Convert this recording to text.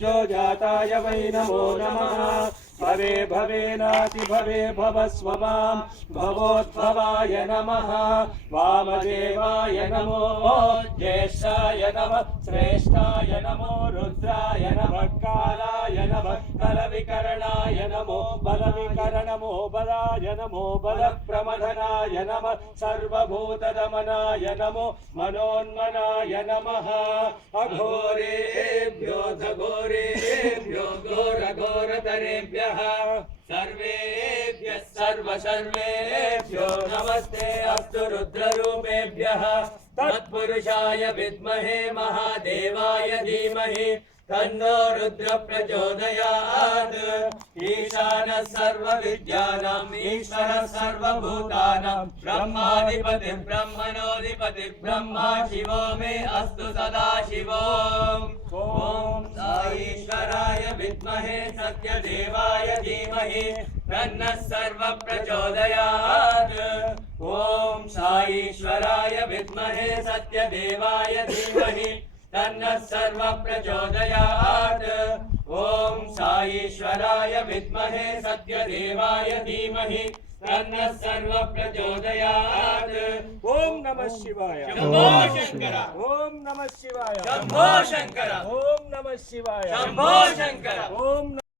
जो जाताय वै नमो नमः। भवे भवेनाति भवे भवस्वमां भवोद्भवाय नमः। वामदेवाय नमो ज्येष्ठाय नमः। श्रेष्ठाय नमो रुद्राय नमः। कालाय नमः। कलविकरणाय नमो बलविकरणमो बलाय नमो बलप्रमथनाय नमः। सर्वभूतदमनाय नमो मनोन्मनाय नमः। अघोरेभ्यो घोरेभ्यो घोरघोरतरेभ्यः सर्वेभ्यः सर्वेभ्यो नमस्ते अस्तु रुद्ररूपेभ्यः। तत्पुरुषाय विद्महे महादेवाय धीमहि तन्नो रुद्र प्रचोदयात्। ईशानः सर्वविद्यानाम् ईश्वरः सर्वभूतानां ब्रह्माधिपतिः ब्रह्मणोऽधिपतिः ब्रह्मा शिवो मे अस्तु सदा शिवो। ॐ साईश्वराय विद्महे सत्यदेवाय धीमहि तन्नः सर्वः प्रचोदयात्। ॐ साईश्वराय विद्महे सत्यदेवाय धीमहि तन्नः सर्वः प्रचोदयात्। ॐ साईश्वराय विद्महे सत्यदेवाय धीमहि तन्नः सर्वः प्रचोदयात्। ओम नमः शिवाय। शंभो शंकर। ओम नमः शिवाय। शंभो शंकर। ओम नमः शिवाय। शंभो शंकर। ओम